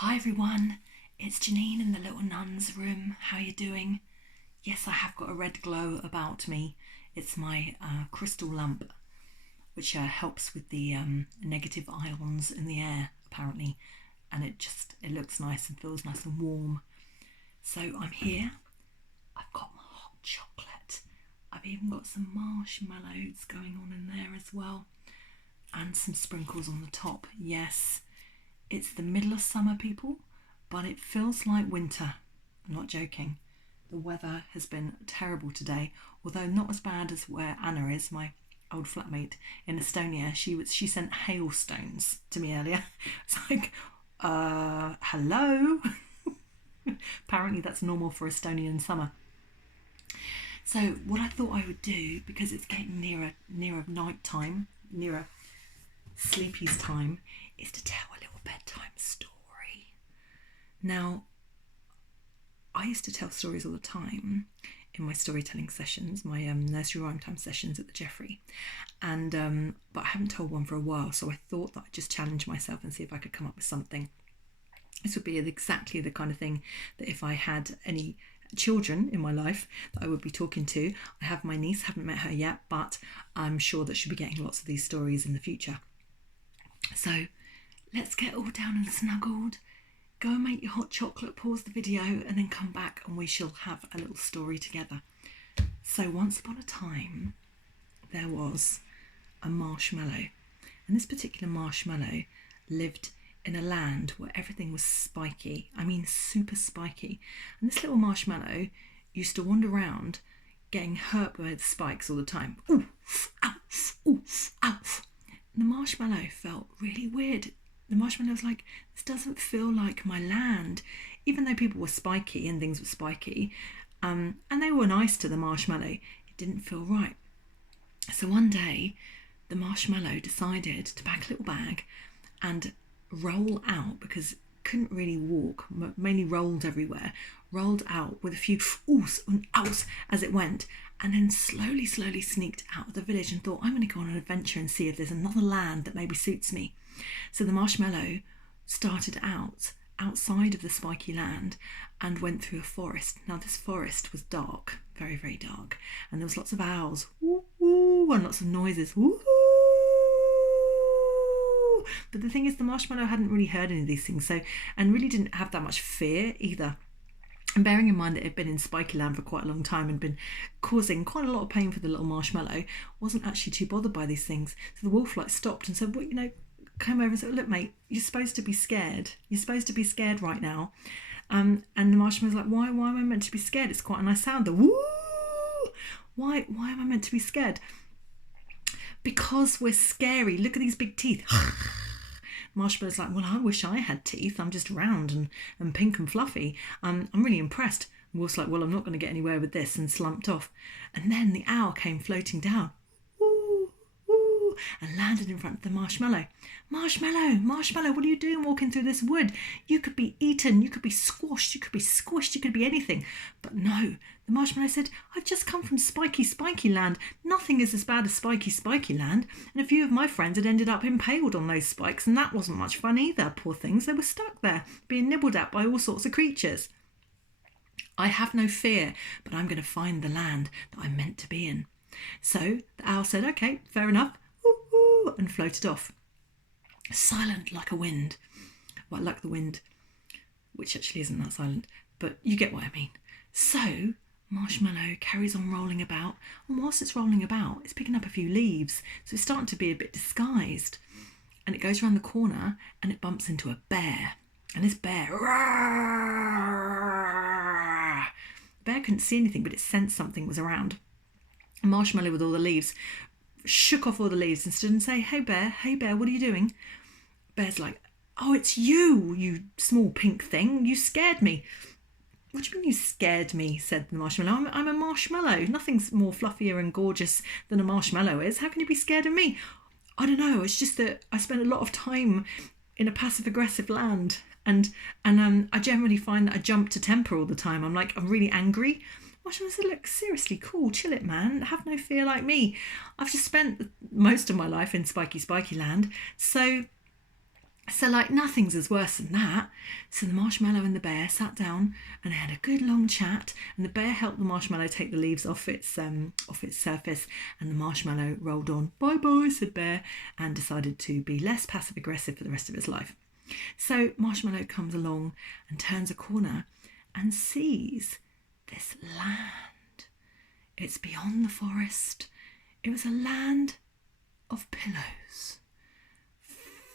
Hi everyone, it's Janine in the little nun's room. How you doing? Yes, I have got a red glow about me. It's my crystal lamp, which helps with the negative ions in the air, apparently, and it looks nice and feels nice and warm. So I'm here. I've got my hot chocolate. I've even got some marshmallows going on in there as well, and some sprinkles on the top. Yes, it's the middle of summer, people, but it feels like winter. I'm not joking. The weather has been terrible today, although not as bad as where Anna is, my old flatmate in Estonia. She sent hailstones to me earlier. It's like, hello. Apparently that's normal for Estonian summer. So what I thought I would do, because it's getting nearer night time, nearer sleepy's time, is to tell a little bedtime story. Now, I used to tell stories all the time in my storytelling sessions, my nursery rhyme time sessions at the Jeffrey, and but I haven't told one for a while, so I thought that I'd just challenge myself and see if I could come up with something. This would be exactly the kind of thing that if I had any children in my life that I would be talking to. I have my niece, haven't met her yet, but I'm sure that she'll be getting lots of these stories in the future. So let's get all down and snuggled. Go and make your hot chocolate, pause the video, and then come back and we shall have a little story together. So once upon a time, there was a marshmallow. And this particular marshmallow lived in a land where everything was spiky. I mean, super spiky. And this little marshmallow used to wander around getting hurt by the spikes all the time. Oof, ouch, oof, ouch. And the marshmallow felt really weird. The marshmallow was like, this doesn't feel like my land. Even though people were spiky and things were spiky, and they were nice to the marshmallow, it didn't feel right. So one day, the marshmallow decided to pack a little bag and roll out, because it couldn't really walk, mainly rolled everywhere, rolled out with a few oohs and outs as it went, and then slowly sneaked out of the village and thought, I'm going to go on an adventure and see if there's another land that maybe suits me. So the marshmallow started outside of the spiky land and went through a forest. Now this forest was dark, very dark, and there was lots of owls, woo, woo, and lots of noises, woo. But the thing is, the marshmallow hadn't really heard any of these things, and really didn't have that much fear either. And bearing in mind that it had been in spiky land for quite a long time and been causing quite a lot of pain for the little marshmallow, wasn't actually too bothered by these things. So the wolf stopped and said, well, came over and said, look mate, you're supposed to be scared. You're supposed to be scared right now. And the marshmallow's like, why am I meant to be scared? It's quite a nice sound, the woo. Why am I meant to be scared? Because we're scary. Look at these big teeth. Marshmallow's like, well, I wish I had teeth. I'm just round and pink and fluffy. I'm really impressed. And Wolf's like, well, I'm not going to get anywhere with this, and slumped off. And then the owl came floating down, woo, woo, and landed in front of the marshmallow. Marshmallow, what are you doing walking through this wood? You could be eaten, you could be squashed, you could be squished, you could be anything. But no, the marshmallow said, I've just come from spiky land. Nothing is as bad as spiky land. And a few of my friends had ended up impaled on those spikes, and that wasn't much fun either, poor things. They were stuck there, being nibbled at by all sorts of creatures. I have no fear, but I'm going to find the land that I'm meant to be in. So the owl said, okay, fair enough, woo, woo, and floated off. Silent like a wind. Well, like the wind, which actually isn't that silent, but you get what I mean. So marshmallow carries on rolling about, and whilst it's rolling about, it's picking up a few leaves, so it's starting to be a bit disguised. And it goes around the corner and it bumps into a bear. And this bear, the bear couldn't see anything, but it sensed something was around. And marshmallow, with all the leaves, shook off all the leaves and stood and say, hey bear, what are you doing? Bear's like, oh, it's you, you small pink thing. You scared me. What do you mean you scared me? Said the marshmallow. I'm a marshmallow. Nothing's more fluffier and gorgeous than a marshmallow is. How can you be scared of me? I don't know. It's just that I spend a lot of time in a passive-aggressive land, and I generally find that I jump to temper all the time. I'm really angry. Marshmallow said, look, seriously, cool, chill it, man. Have no fear like me. I've just spent most of my life in spiky land, so So like nothing's as worse than that. So the marshmallow and the bear sat down and they had a good long chat, and the bear helped the marshmallow take the leaves off its surface, and the marshmallow rolled on. Bye bye, said bear, and decided to be less passive aggressive for the rest of his life. So marshmallow comes along and turns a corner and sees this land. It's beyond the forest. It was a land of pillows.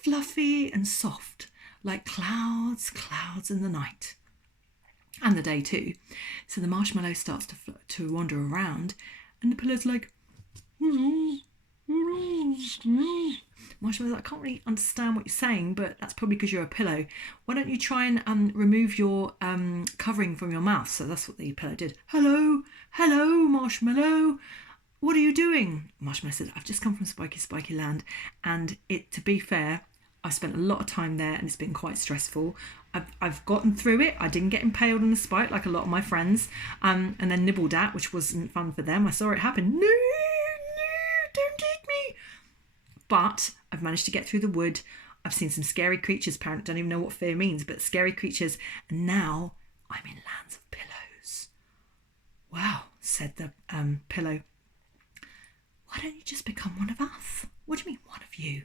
Fluffy and soft, like clouds in the night. And the day too. So the marshmallow starts to wander around, and the pillow's like, Marshmallow, I can't really understand what you're saying, but that's probably because you're a pillow. Why don't you try and remove your covering from your mouth? So that's what the pillow did. Hello, Marshmallow. What are you doing? Marshmallow said, I've just come from Spiky Land, and to be fair, I've spent a lot of time there and it's been quite stressful. I've gotten through it. I didn't get impaled on the spike like a lot of my friends, and then nibbled at, which wasn't fun for them. I saw it happen. No, don't eat me. But I've managed to get through the wood. I've seen some scary creatures. Parents don't even know what fear means, but scary creatures. And now I'm in lands of pillows. Wow, said the pillow. Why don't you just become one of us? What do you mean, one of you?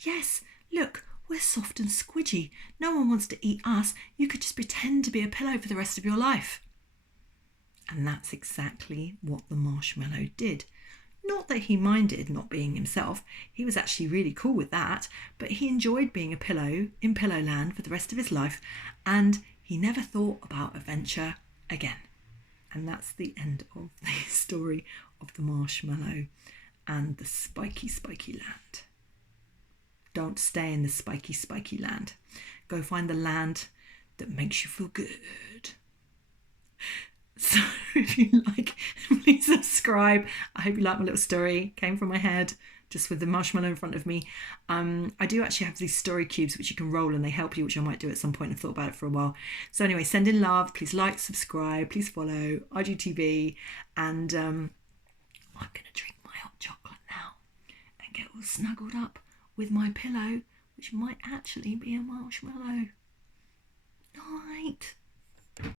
Yes, look, we're soft and squidgy. No one wants to eat us. You could just pretend to be a pillow for the rest of your life. And that's exactly what the marshmallow did. Not that he minded not being himself. He was actually really cool with that, but he enjoyed being a pillow in Pillowland for the rest of his life, and he never thought about adventure again. And that's the end of the story of the marshmallow and the spiky land. Don't stay in the spiky land. Go find the land that makes you feel good. So if you like, please subscribe. I hope you like my little story. Came from my head, just with the marshmallow in front of me. I do actually have these story cubes which you can roll and they help you, which I might do at some point. I've thought about it for a while. So anyway, send in love. Please like, subscribe. Please follow IGTV. And I'm going to drink my hot chocolate now and get all snuggled up with my pillow, which might actually be a marshmallow. Night.